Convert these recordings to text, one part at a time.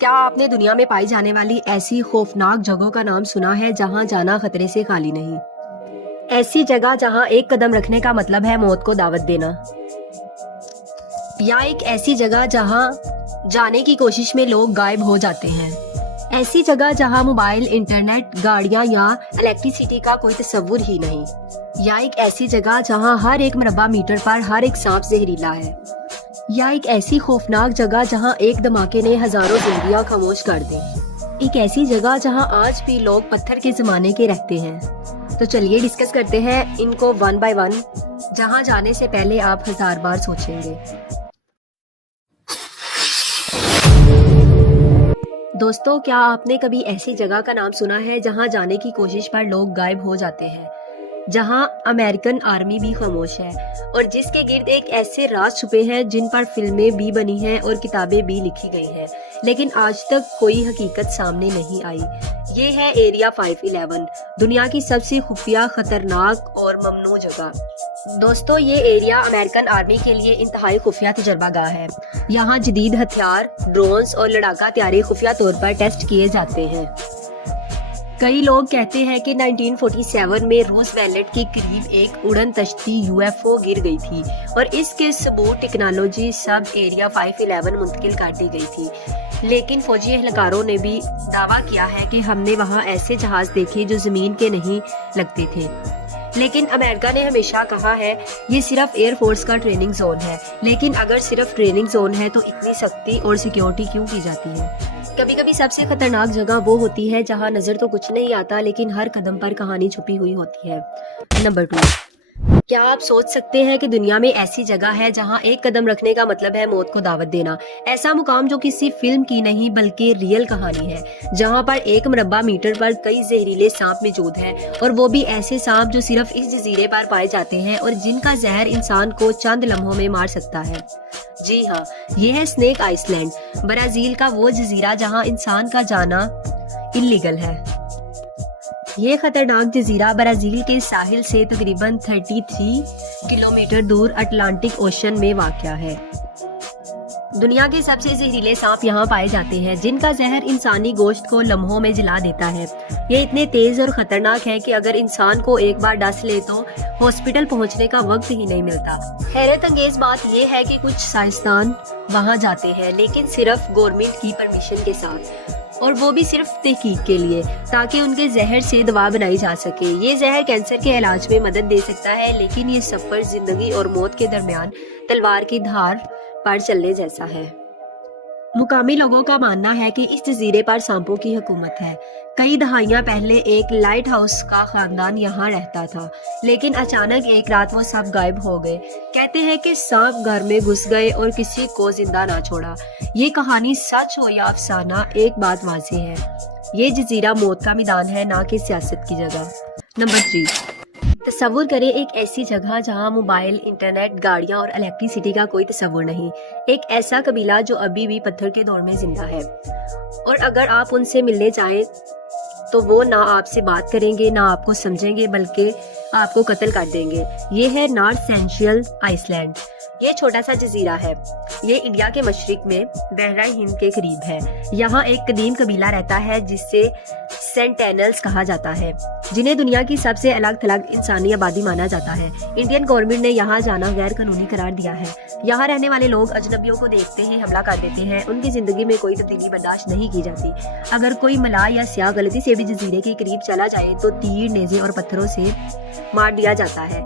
کیا آپ نے دنیا میں پائی جانے والی ایسی خوفناک جگہوں کا نام سنا ہے جہاں جانا خطرے سے خالی نہیں؟ ایسی جگہ جہاں ایک قدم رکھنے کا مطلب ہے موت کو دعوت دینا، یا ایک ایسی جگہ جہاں جانے کی کوشش میں لوگ غائب ہو جاتے ہیں، ایسی جگہ جہاں موبائل، انٹرنیٹ، گاڑیاں یا الیکٹریسٹی کا کوئی تصور ہی نہیں، یا ایک ایسی جگہ جہاں ہر ایک مربع میٹر پر ہر ایک سانپ زہریلا ہے، یا ایک ایسی خوفناک جگہ جہاں ایک دھماکے نے ہزاروں زندگیاں خاموش کر دیں، ایک ایسی جگہ جہاں آج بھی لوگ پتھر کے زمانے کے رہتے ہیں۔ تو چلیے ڈسکس کرتے ہیں ان کو ون بائی ون، جہاں جانے سے پہلے آپ 1000 بار سوچیں گے۔ دوستو، کیا آپ نے کبھی ایسی جگہ کا نام سنا ہے جہاں جانے کی کوشش پر لوگ غائب ہو جاتے ہیں، جہاں امریکن آرمی بھی خاموش ہے اور جس کے گرد ایک ایسے راز چھپے ہیں جن پر فلمیں بھی بنی ہیں اور کتابیں بھی لکھی گئی ہیں، لیکن آج تک کوئی حقیقت سامنے نہیں آئی؟ یہ ہے ایریا 511، دنیا کی سب سے خفیہ، خطرناک اور ممنوع جگہ۔ دوستو، یہ ایریا امریکن آرمی کے لیے انتہائی خفیہ تجربہ گاہ ہے۔ یہاں جدید ہتھیار، ڈرونز اور لڑاکا طیارے خفیہ طور پر ٹیسٹ کیے جاتے ہیں۔ کئی لوگ کہتے ہیں کہ 1947 میں روز ویلٹ کے قریب ایک اڑن تشتی UFO گر گئی تھی اور اس کے ثبوت ٹیکنالوجی سب ایریا 511 منتقل کر دی گئی تھی، لیکن فوجی اہلکاروں نے بھی دعویٰ کیا ہے کہ ہم نے وہاں ایسے جہاز دیکھے جو زمین کے نہیں لگتے تھے، لیکن امریکہ نے ہمیشہ کہا ہے یہ صرف ایئر فورس کا ٹریننگ زون ہے۔ لیکن اگر صرف ٹریننگ زون ہے تو اتنی سختی اور سیکیورٹی کیوں کی جاتی ہے؟ کبھی کبھی سب سے خطرناک جگہ وہ ہوتی ہے جہاں نظر تو کچھ نہیں آتا لیکن ہر قدم پر کہانی چھپی ہوئی ہوتی ہے۔ نمبر 2، کیا آپ سوچ سکتے ہیں کہ دنیا میں ایسی جگہ ہے جہاں ایک قدم رکھنے کا مطلب ہے موت کو دعوت دینا؟ ایسا مقام جو کسی فلم کی نہیں بلکہ ریئل کہانی ہے، جہاں پر ایک مربع میٹر پر کئی زہریلے سانپ موجود ہیں، اور وہ بھی ایسے سانپ جو صرف اس جزیرے پر پائے جاتے ہیں اور جن کا زہر انسان کو چند لمحوں میں مار سکتا ہے۔ جی ہاں، یہ ہے اسنیک آئس لینڈ، برازیل کا وہ جزیرہ جہاں انسان کا جانا انلیگل ہے۔ یہ خطرناک جزیرہ برازیل کے ساحل سے تقریباً 33 کلومیٹر دور اٹلانٹک اوشن میں واقع ہے۔ دنیا کے سب سے زہریلے سانپ یہاں پائے جاتے ہیں، جن کا زہر انسانی گوشت کو لمحوں میں جلا دیتا ہے۔ یہ اتنے تیز اور خطرناک ہے کہ اگر انسان کو ایک بار ڈس لے تو ہاسپٹل پہنچنے کا وقت ہی نہیں ملتا۔ حیرت انگیز بات یہ ہے کہ کچھ سائنسدان وہاں جاتے ہیں، لیکن صرف گورنمنٹ کی پرمیشن کے ساتھ، اور وہ بھی صرف تحقیق کے لیے، تاکہ ان کے زہر سے دوا بنائی جا سکے۔ یہ زہر کینسر کے علاج میں مدد دے سکتا ہے، لیکن یہ سفر زندگی اور موت کے درمیان تلوار کی دھار پر چلنے جیسا ہے۔ مقامی لوگوں کا ماننا ہے کہ اس جزیرے پر سانپوں کی حکومت ہے۔ کئی دہائیاں پہلے ایک لائٹ ہاؤس کا خاندان یہاں رہتا تھا، لیکن اچانک ایک رات وہ سب غائب ہو گئے۔ کہتے ہیں کہ سانپ گھر میں گھس گئے اور کسی کو زندہ نہ چھوڑا۔ یہ کہانی سچ ہو یا افسانہ، ایک بات واضح ہے، یہ جزیرہ موت کا میدان ہے، نہ کہ سیاست کی جگہ۔ نمبر 3، تصور کریں ایک ایسی جگہ جہاں موبائل، انٹرنیٹ، گاڑیاں اور الیکٹریسٹی کا کوئی تصور نہیں، ایک ایسا قبیلہ جو ابھی بھی پتھر کے دور میں زندہ ہے، اور اگر آپ ان سے ملنے جائیں تو وہ نہ آپ سے بات کریں گے، نہ آپ کو سمجھیں گے، بلکہ آپ کو قتل کر دیں گے۔ یہ ہے نارتھ سینٹرل آئس لینڈ۔ یہ چھوٹا سا جزیرہ ہے، یہ انڈیا کے مشرق میں بحیرہ ہند کے قریب ہے۔ یہاں ایک قدیم قبیلہ رہتا ہے جسے سینٹینلز کہا جاتا ہے، جنہیں دنیا کی سب سے الگ تھلگ انسانی آبادی مانا جاتا ہے۔ انڈین گورنمنٹ نے یہاں جانا غیر قانونی قرار دیا ہے۔ یہاں رہنے والے لوگ اجنبیوں کو دیکھتے ہی حملہ کر دیتے ہیں، ان کی زندگی میں کوئی تبدیلی برداشت نہیں کی جاتی۔ اگر کوئی ملاح یا سیاح غلطی سے بھی جزیرے کے قریب چلا جائے تو تیر، نیزے اور پتھروں سے مار دیا جاتا ہے۔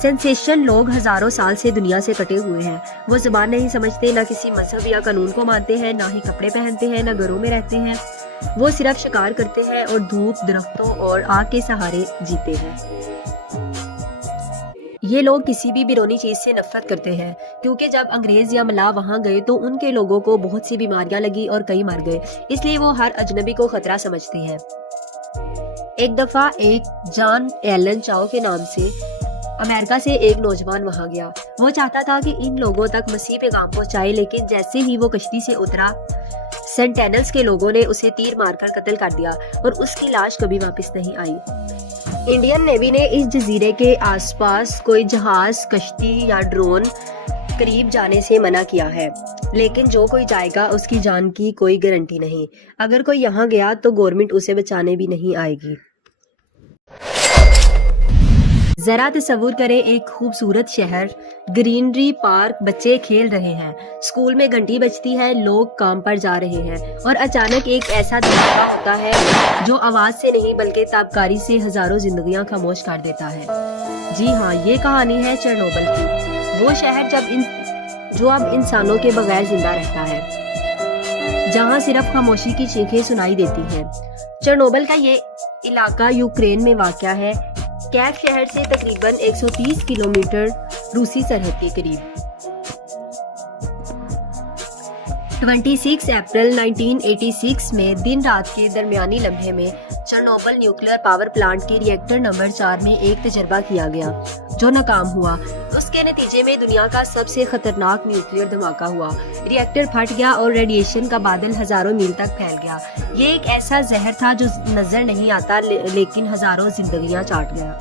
سینسیشن لوگ ہزاروں سال سے دنیا سے کٹے ہوئے ہیں، وہ زبان نہیں سمجھتے، نہ کسی مذہب یا قانون کو مانتے ہیں، نہ ہی کپڑے پہنتے ہیں، نہ گھروں میں رہتے ہیں۔ وہ صرف شکار کرتے ہیں اور دھوپ، درختوں اور آگ کے سہارے جیتے ہیں۔ یہ لوگ کسی بھی بیرونی چیز سے نفرت کرتے ہیں، کیونکہ جب انگریز یا ملاح وہاں گئے تو ان کے لوگوں کو بہت سی بیماریاں لگی اور کئی مر گئے، اس لیے وہ ہر اجنبی کو خطرہ سمجھتے ہیں۔ ایک دفعہ ایک جان ایلن چاؤ کے نام سے امریکہ سے ایک نوجوان وہاں گیا۔ وہ چاہتا تھا کہ ان لوگوں تک مسیح پیغام پہنچائے، لیکن جیسے ہی وہ کشتی سے اترا، سینٹینلز کے لوگوں نے اسے تیر مار کر قتل کر دیا اور اس کی لاش کبھی واپس نہیں آئی۔ انڈین نیوی نے اس جزیرے کے آس پاس کوئی جہاز، کشتی یا ڈرون قریب جانے سے منع کیا ہے، لیکن جو کوئی جائے گا اس کی جان کی کوئی گارنٹی نہیں۔ اگر کوئی یہاں گیا تو گورنمنٹ اسے بچانے بھی نہیں آئے گی۔ ذرا تصور کریں ایک خوبصورت شہر، گرینری، پارک، بچے کھیل رہے ہیں، اسکول میں گھنٹی بجتی ہے، لوگ کام پر جا رہے ہیں، اور اچانک ایک ایسا دھماکہ ہوتا ہے جو آواز سے نہیں بلکہ تابکاری سے ہزاروں زندگیاں خاموش کر دیتا ہے۔ جی ہاں، یہ کہانی ہے چرنوبل کی، وہ شہر جو اب انسانوں کے بغیر زندہ رہتا ہے، جہاں صرف خاموشی کی چیخیں سنائی دیتی ہیں۔ چرنوبل کا یہ علاقہ یوکرین میں واقع ہے، کیف شہر سے تقریباً 130 کلومیٹر روسی سرحد کے قریب۔ 26 اپریل 1986 میں دن رات کے درمیانی لمحے میں چرنوبل نیوکلیئر پاور پلانٹ کے ری ایکٹر نمبر 4 میں ایک تجربہ کیا گیا جو ناکام ہوا۔ اس کے نتیجے میں دنیا کا سب سے خطرناک نیوکلیئر دھماکہ ہوا، ری ایکٹر پھٹ گیا اور ریڈیشن کا بادل ہزاروں میل تک پھیل گیا۔ یہ ایک ایسا زہر تھا جو نظر نہیں آتا لیکن ہزاروں زندگیاں چاٹ گیا۔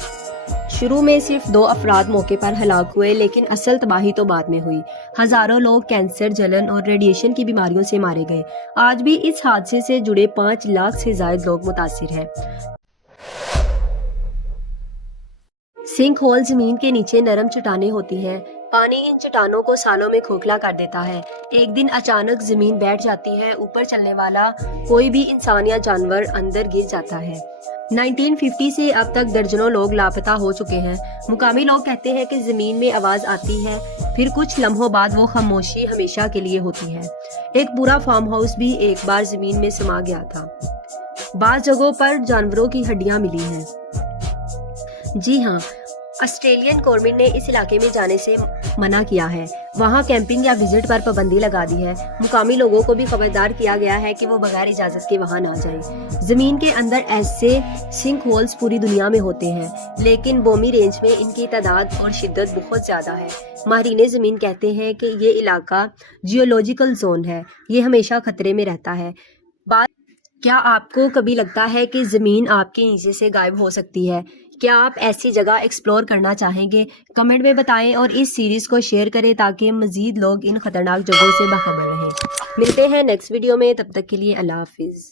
شروع میں صرف 2 افراد موقع پر ہلاک ہوئے، لیکن اصل تباہی تو بعد میں ہوئی۔ ہزاروں لوگ کینسر، جلن اور ریڈیشن کی بیماریوں سے مارے گئے۔ آج بھی اس حادثے سے جڑے 5 لاکھ سے زائد لوگ متاثر ہیں۔ سنک ہول زمین کے نیچے نرم چٹانیں ہوتی ہیں، پانی ان چٹانوں کو سالوں میں کھوکھلا کر دیتا ہے۔ ایک دن اچانک زمین بیٹھ جاتی ہے، اوپر چلنے والا کوئی بھی انسان یا جانور اندر گر جاتا ہے۔ 1950 سے اب تک درجنوں لوگ لاپتہ ہو چکے ہیں۔ مقامی لوگ کہتے ہیں کہ زمین میں آواز آتی ہے، پھر کچھ لمحوں بعد وہ خاموشی ہمیشہ کے لیے ہوتی ہے۔ ایک پورا فارم ہاؤس بھی ایک بار زمین میں سما گیا تھا۔ بعض جگہوں پر جانوروں کی ہڈیاں ملی ہیں۔ جی ہاں، آسٹریلین گورنمنٹ نے اس علاقے میں جانے سے منع کیا ہے، وہاں کیمپنگ یا وزٹ پر پابندی لگا دی ہے۔ مقامی لوگوں کو بھی خبردار کیا گیا ہے کہ وہ بغیر اجازت کے وہاں نہ جائیں۔ زمین کے اندر ایسے سنک ہولز پوری دنیا میں ہوتے ہیں، لیکن بومی رینج میں ان کی تعداد اور شدت بہت زیادہ ہے۔ ماہرین زمین کہتے ہیں کہ یہ علاقہ جیولوجیکل زون ہے، یہ ہمیشہ خطرے میں رہتا ہے۔ کیا آپ کو کبھی لگتا ہے کہ زمین آپ کے نیچے سے غائب ہو سکتی ہے؟ کیا آپ ایسی جگہ ایکسپلور کرنا چاہیں گے؟ کمنٹ میں بتائیں اور اس سیریز کو شیئر کریں تاکہ مزید لوگ ان خطرناک جگہوں سے باخبر رہیں۔ ملتے ہیں نیکسٹ ویڈیو میں، تب تک کے لیے اللہ حافظ۔